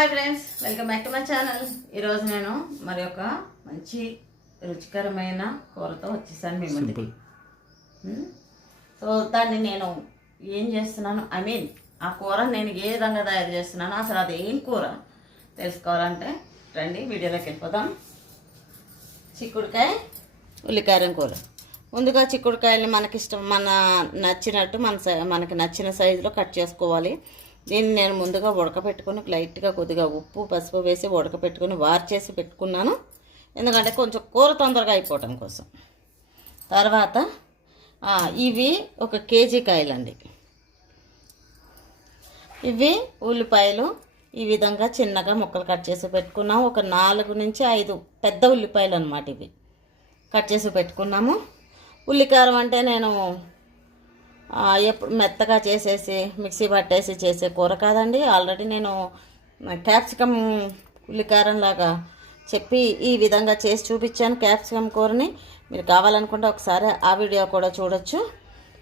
Hi friends, welcome back to my channel. ఈరోజు నేను మరి ఒక మంచి రుచికరమైన కూరతో వచ్చేసాను మీ ముందుకి. సో దాన్ని నేను ఏం చేస్తున్నాను, ఆ కూర నేను ఏ విధంగా తయారు చేస్తున్నాను, అసలు అది ఏం కూర తెలుసుకోవాలంటే రండి వీడియోలోకి వెళ్ళిపోదాం. చిక్కుడుకాయ ఉల్లికారం కూర. ముందుగా చిక్కుడుకాయల్ని నచ్చినట్టు మనకి నచ్చిన సైజులో కట్ చేసుకోవాలి. దీన్ని నేను ముందుగా ఉడకపెట్టుకుని లైట్గా కొద్దిగా ఉప్పు పసుపు వేసి ఉడకపెట్టుకుని వార్చేసి పెట్టుకున్నాను, ఎందుకంటే కొంచెం కూర తొందరగా అయిపోవటం కోసం. తర్వాత ఇవి 1 కేజీ కాయలండి. ఇవి ఉల్లిపాయలు ఈ విధంగా చిన్నగా ముక్కలు కట్ చేసి పెట్టుకున్నాము. ఒక 4 నుంచి 5 పెద్ద ఉల్లిపాయలు అన్నమాట. ఇవి కట్ చేసి పెట్టుకున్నాము. ఉల్లికారం అంటే నేను ఎప్పుడు మెత్తగా చేసేసి మిక్సీ పట్టేసి చేసే కూర కాదండి. ఆల్రెడీ నేను క్యాప్సికమ్ ఉల్లికారం లాగా చెప్పి ఈ విధంగా చేసి చూపించాను క్యాప్సికమ్ కూరని. మీరు కావాలనుకుంటే ఒకసారి ఆ వీడియో కూడా చూడొచ్చు.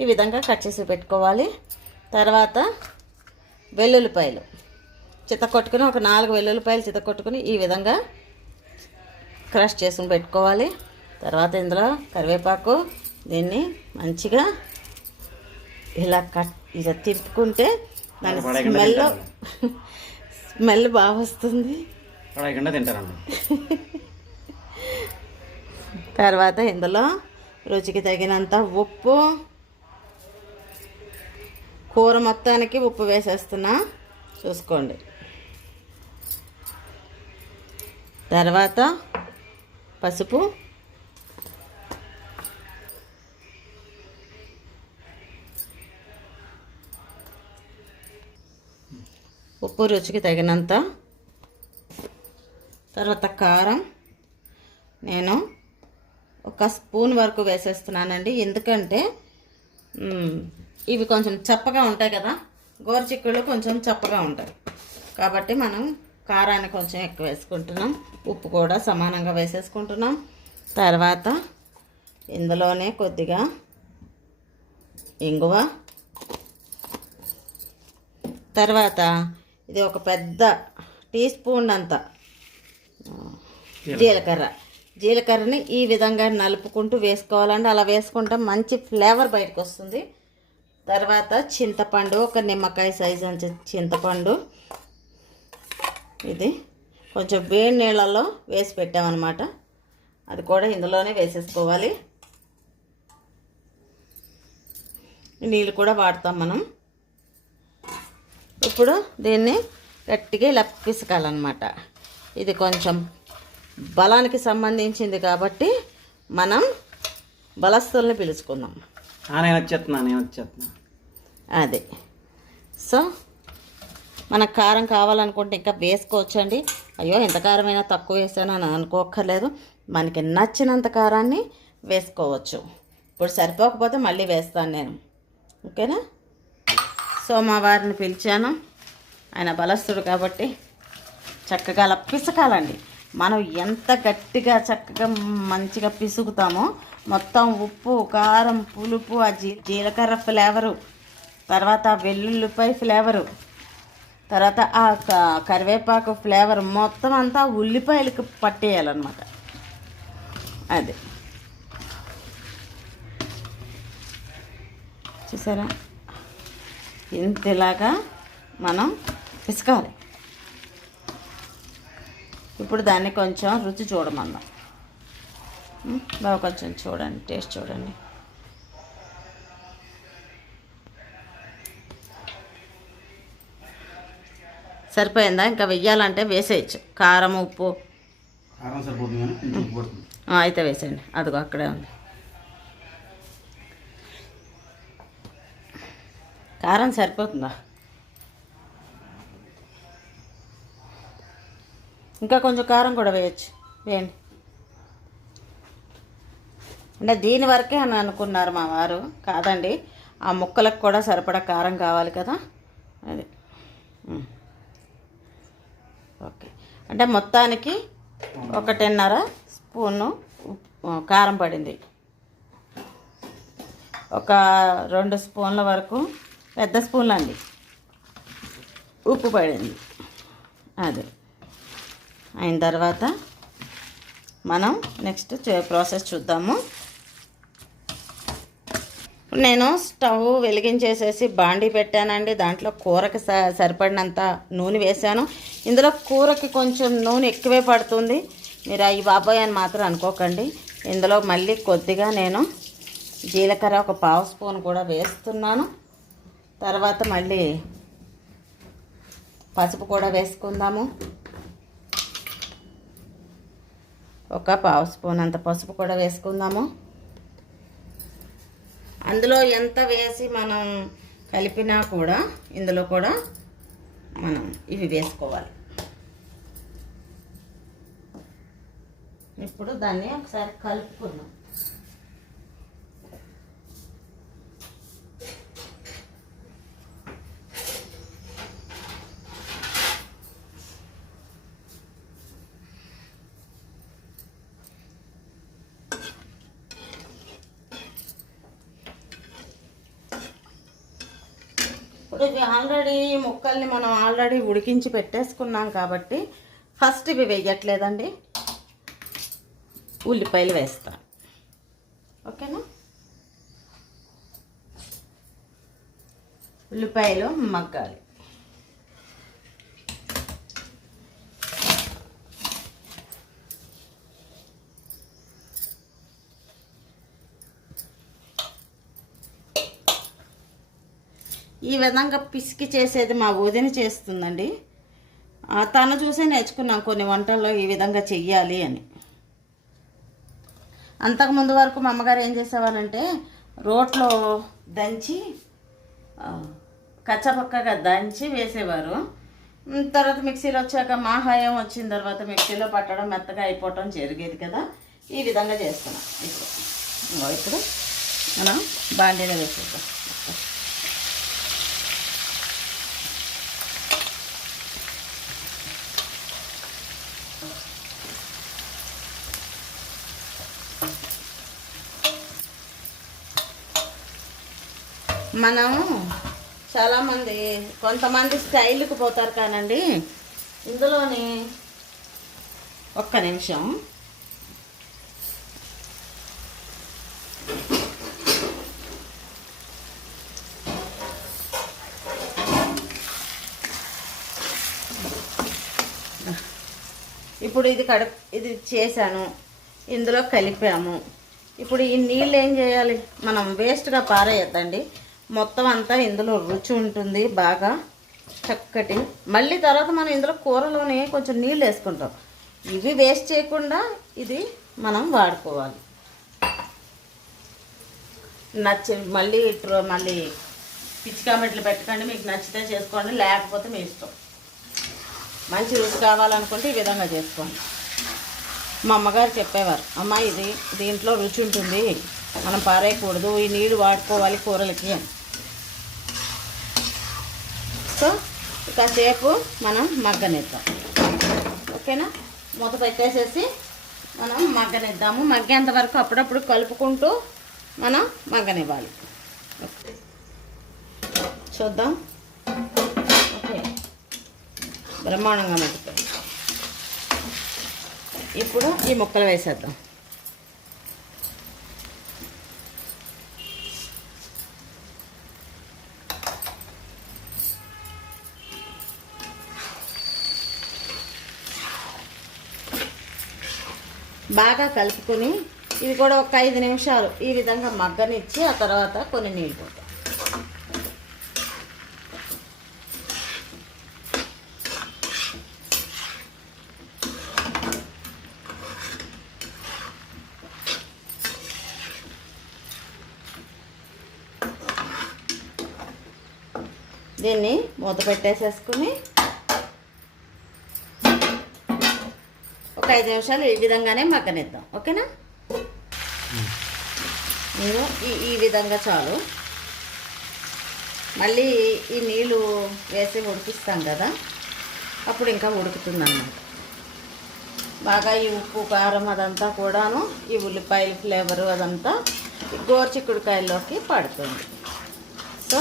ఈ విధంగా కట్ చేసి పెట్టుకోవాలి. తర్వాత వెల్లుల్లిపాయలు చితకొట్టుకుని ఒక 4 వెల్లుల్లిపాయలు చితకొట్టుకుని ఈ విధంగా క్రష్ చేసుకుని పెట్టుకోవాలి. తర్వాత ఇందులో కరివేపాకు, దీన్ని మంచిగా ఇలా తిప్పుకుంటే దాని స్మెల్ బాగా వస్తుంది. తర్వాత ఇందులో రుచికి తగినంత ఉప్పు, కూర మొత్తానికి ఉప్పు వేసేస్తున్నా చూసుకోండి. తర్వాత పసుపు, ఉప్పు రుచికి తగినంత. తర్వాత కారం నేను 1 స్పూన్ వరకు వేసేస్తున్నానండి. ఎందుకంటే ఇవి కొంచెం చప్పగా ఉంటాయి కదా, గోరుచిక్కుళ్ళు కొంచెం చప్పగా ఉంటాయి కాబట్టి మనం కారాన్ని కొంచెం ఎక్కువ వేసుకుంటున్నాం. ఉప్పు కూడా సమానంగా వేసేసుకుంటున్నాం. తర్వాత ఇందులోనే కొద్దిగా ఇంగువ, తర్వాత ఇది ఒక పెద్ద టీ స్పూన్ అంత జీలకర్రని ఈ విధంగా నలుపుకుంటూ వేసుకోవాలండి. అలా వేసుకుంటే మంచి ఫ్లేవర్ బయటకు వస్తుంది. తర్వాత చింతపండు, 1 నిమ్మకాయ సైజు అంత చింతపండు, ఇది కొంచెం వేడి నీళ్ళల్లో వేసి పెట్టామన్నమాట. అది కూడా ఇందులోనే వేసేసుకోవాలి. నీళ్ళు కూడా వాడతాం మనం. ఇప్పుడు దీన్ని గట్టిగా ఇలా పిసకాలన్నమాట. ఇది కొంచెం బలానికి సంబంధించింది కాబట్టి మనం బలస్తుల్ని పిలుచుకుందాం. అదే. సో మనకు కారం కావాలనుకుంటే ఇంకా వేసుకోవచ్చండి. అయ్యో ఎంత కారమైనా తక్కువ వేసాను అని అనుకోక్కర్లేదు. మనకి నచ్చినంత కారాన్ని వేసుకోవచ్చు. ఇప్పుడు సరిపోకపోతే మళ్ళీ వేస్తాను నేను, ఓకేనా? సో మా వారిని పిలిచాను, ఆయన బలస్తుడు కాబట్టి చక్కగా అలా పిసకాలండి. మనం ఎంత గట్టిగా చక్కగా మంచిగా పిసుకుతామో మొత్తం ఉప్పు, కారం, పులుపు, ఆ జీలకర్ర ఫ్లేవరు, తర్వాత వెల్లుల్లిపాయ ఫ్లేవరు, తర్వాత ఆ కరివేపాకు ఫ్లేవర్ మొత్తం అంతా ఉల్లిపాయలకి పట్టేయాలన్నమాట. అది చూసారా, ఇంతలాగా మనం పిసకాలి. ఇప్పుడు దాన్ని కొంచెం రుచి చూడమన్నాం. బాగా కొంచెం చూడండి, టేస్ట్ చూడండి. సరిపోయిందా? ఇంకా వెయ్యాలంటే వేసేయచ్చు. కారం, ఉప్పు అయితే వేసేయండి. అదిగో అక్కడే ఉంది. కారం సరిపోతుందా? ఇంకా కొంచెం కారం కూడా వేయచ్చు, వేయండి. అంటే దీని వరకే అని అనుకున్నారు మా వారు. కాదండి, ఆ ముక్కలకు కూడా సరిపడా కారం కావాలి కదా, అది. ఓకే, అంటే మొత్తానికి 1.5 స్పూను కారం పడింది. ఒక 2 స్పూన్ల వరకు, పెద్ద స్పూన్లు అండి, ఉప్పు పడింది. అది అయిన తర్వాత మనం నెక్స్ట్ ప్రాసెస్ చూద్దాము. నేను స్టవ్ వెలిగించేసేసి బాండీ పెట్టానండి. దాంట్లో కూరకి సరిపడినంత నూనె వేసాను. ఇందులో కూరకి కొంచెం నూనె ఎక్కువే పడుతుంది, మీరు అయ్యి బాబాయ్ అని మాత్రం అనుకోకండి. ఇందులో మళ్ళీ కొద్దిగా నేను జీలకర్ర ఒక 1/2 స్పూన్ కూడా వేస్తున్నాను. తర్వాత మళ్ళీ పసుపు కూడా వేసుకుందాము. ఒక 1/2 స్పూన్ అంత పసుపు కూడా వేసుకుందాము. అందులో ఎంత వేసి మనం కలిపినా కూడా ఇందులో కూడా మనం ఇవి వేసుకోవాలి. ఇప్పుడు దాన్ని ఒకసారి కలుపుకుందాం. ఇప్పుడు ఇవి ఆల్రెడీ ముక్కల్ని మనం ఆల్రెడీ ఉడికించి పెట్టేసుకున్నాం కాబట్టి ఫస్ట్ ఇవి వేయట్లేదండి, ఉల్లిపాయలు వేస్తాను. ఓకేనా, ఉల్లిపాయలు మగ్గాలి. ఈ విధంగా పిసికి చేసేది మా వదిన చేస్తుందండి. తను చూసే నేర్చుకున్నాం కొన్ని వంటల్లో ఈ విధంగా చెయ్యాలి అని. అంతకుముందు వరకు మా అమ్మగారు ఏం చేసేవారంటే రోట్లో దంచి కచ్చపక్కగా దంచి వేసేవారు. తర్వాత మిక్సీలో వచ్చాక మా హయం వచ్చిన తర్వాత మిక్సీలో పట్టడం మెత్తగా అయిపోవటం జరిగేది కదా. ఈ విధంగా చేస్తున్నాం. ఇప్పుడు మనం బాండీలో వేసేద్దాం. మనం చాలామంది కొంతమంది స్టైల్కి పోతారు కానండి, ఇందులోని ఒక్క నిమిషం ఇప్పుడు ఇది చేశాను, ఇందులో కలిపాము. ఇప్పుడు ఈ నీళ్ళు ఏం చేయాలి, మనం వేస్ట్గా పారేయద్దండి. మొత్తం అంతా ఇందులో రుచి ఉంటుంది బాగా చక్కటి. మళ్ళీ తర్వాత మనం ఇందులో కూరలోనే కొంచెం నీళ్ళు వేసుకుంటాం. ఇవి వేస్ట్ చేయకుండా ఇది మనం వాడుకోవాలి. మళ్ళీ పిచ్చి కామెంట్లు పెట్టకండి, మీకు నచ్చితే చేసుకోండి, లేకపోతే మీ ఇష్టం. మంచి రుచి కావాలనుకుంటే ఈ విధంగా చేసుకోండి. మా అమ్మగారు చెప్పేవారు, అమ్మ ఇది దీంట్లో రుచి ఉంటుంది, మనం పారేయకూడదు, ఈ నీళ్ళు వాడుకోవాలి కూరలకి అని. సో కాసేపు మనం మగ్గనిద్దాం. ఓకేనా, మూత పెట్టేసేసి మనం మగ్గనిద్దాము. మగ్గేంత వరకు అప్పుడప్పుడు కలుపుకుంటూ మనం మగ్గనివ్వాలి. చూద్దాం. ఓకే, బ్రహ్మాండంగా మగ్గుతాయి. ఇప్పుడు ఈ ముక్కలు వేసేద్దాం. బాగా కలుపుకొని ఇది కూడా ఒక 5 నిమిషాలు ఈ విధంగా మగ్గనిచ్చి ఆ తర్వాత కొన్ని నీళ్ళు పోతాం. దీన్ని మూత పెట్టేసేసుకుని ఒక 5 నిమిషాలు ఈ విధంగానే మగ్గనిద్దాం. ఓకేనా, నేను ఈ విధంగా చాలు. మళ్ళీ ఈ నీళ్ళు వేసి ఉడికిస్తాం కదా, అప్పుడు ఇంకా ఉడుకుతుంది అన్నమాట. బాగా ఈ ఉప్పు కారం అదంతా కూడాను ఈ ఉల్లిపాయల ఫ్లేవరు అదంతా గోరుచిక్కుడుకాయల్లోకి పడుతుంది. సో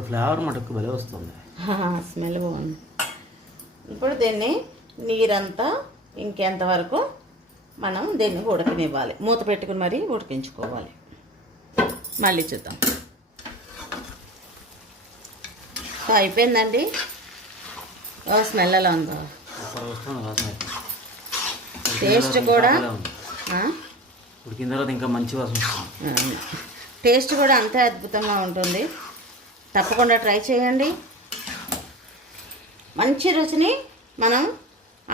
ఇప్పుడు ఫ్లేవర్ మటుకు భలే వస్తుంది. స్మెల్ బాగుంది. ఇప్పుడు దీన్ని నీరంతా ఇంకెంతవరకు మనం దీన్ని ఉడకనివ్వాలి. మూత పెట్టుకుని మరీ ఉడికించుకోవాలి. మళ్ళీ చూద్దాం. అయిపోయిందండి. స్మెల్ ఎలా ఉందో. టేస్ట్ కూడా ఉడికిన తర్వాత ఇంకా మంచి వాసన వస్తుంది. టేస్ట్ కూడా అంతే అద్భుతంగా ఉంటుంది. తప్పకుండా ట్రై చేయండి. మంచి రుచిని మనం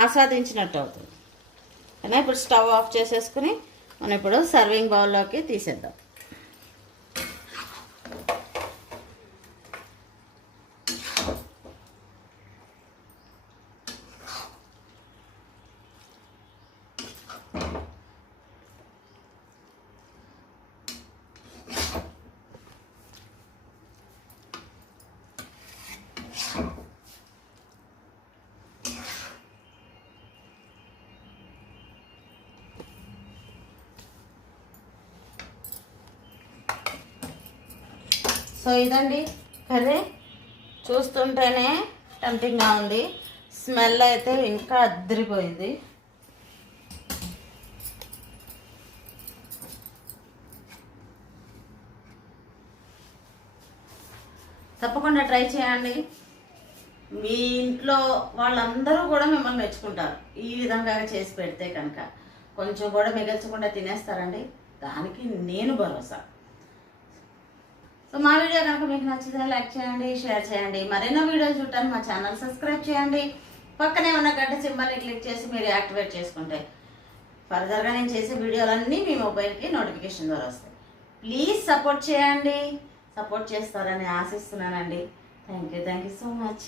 ఆస్వాదించినట్టు అవుతుంది. అయినా ఇప్పుడు స్టవ్ ఆఫ్ చేసేసుకుని మనం ఇప్పుడు సర్వింగ్ బౌల్లోకి తీసేద్దాం. సో ఇదండి కర్రీ. చూస్తుంటేనే టెంప్టింగ్గా ఉంది. స్మెల్ అయితే ఇంకా అద్దరిపోయింది. తప్పకుండా ట్రై చేయండి. మీ ఇంట్లో వాళ్ళందరూ కూడా మిమ్మల్ని మెచ్చుకుంటారు. ఈ విధంగా చేసి పెడితే కనుక కొంచెం కూడా మిగల్చకుండా తినేస్తారండి. దానికి నేను భరోసా. సో మా వీడియో కనుక మీకు నచ్చితే లైక్ చేయండి, షేర్ చేయండి. మరెన్నో వీడియోలు చూడటానికి మా ఛానల్ సబ్స్క్రైబ్ చేయండి. పక్కనే ఉన్న గంట సింబల్ని క్లిక్ చేసి మీరు యాక్టివేట్ చేసుకుంటే ఫర్దర్గా నేను చేసే వీడియోలన్నీ మీ మొబైల్కి నోటిఫికేషన్ ద్వారా వస్తాయి. ప్లీజ్ సపోర్ట్ చేయండి. సపోర్ట్ చేస్తారని ఆశిస్తున్నానండి. Thank you so much.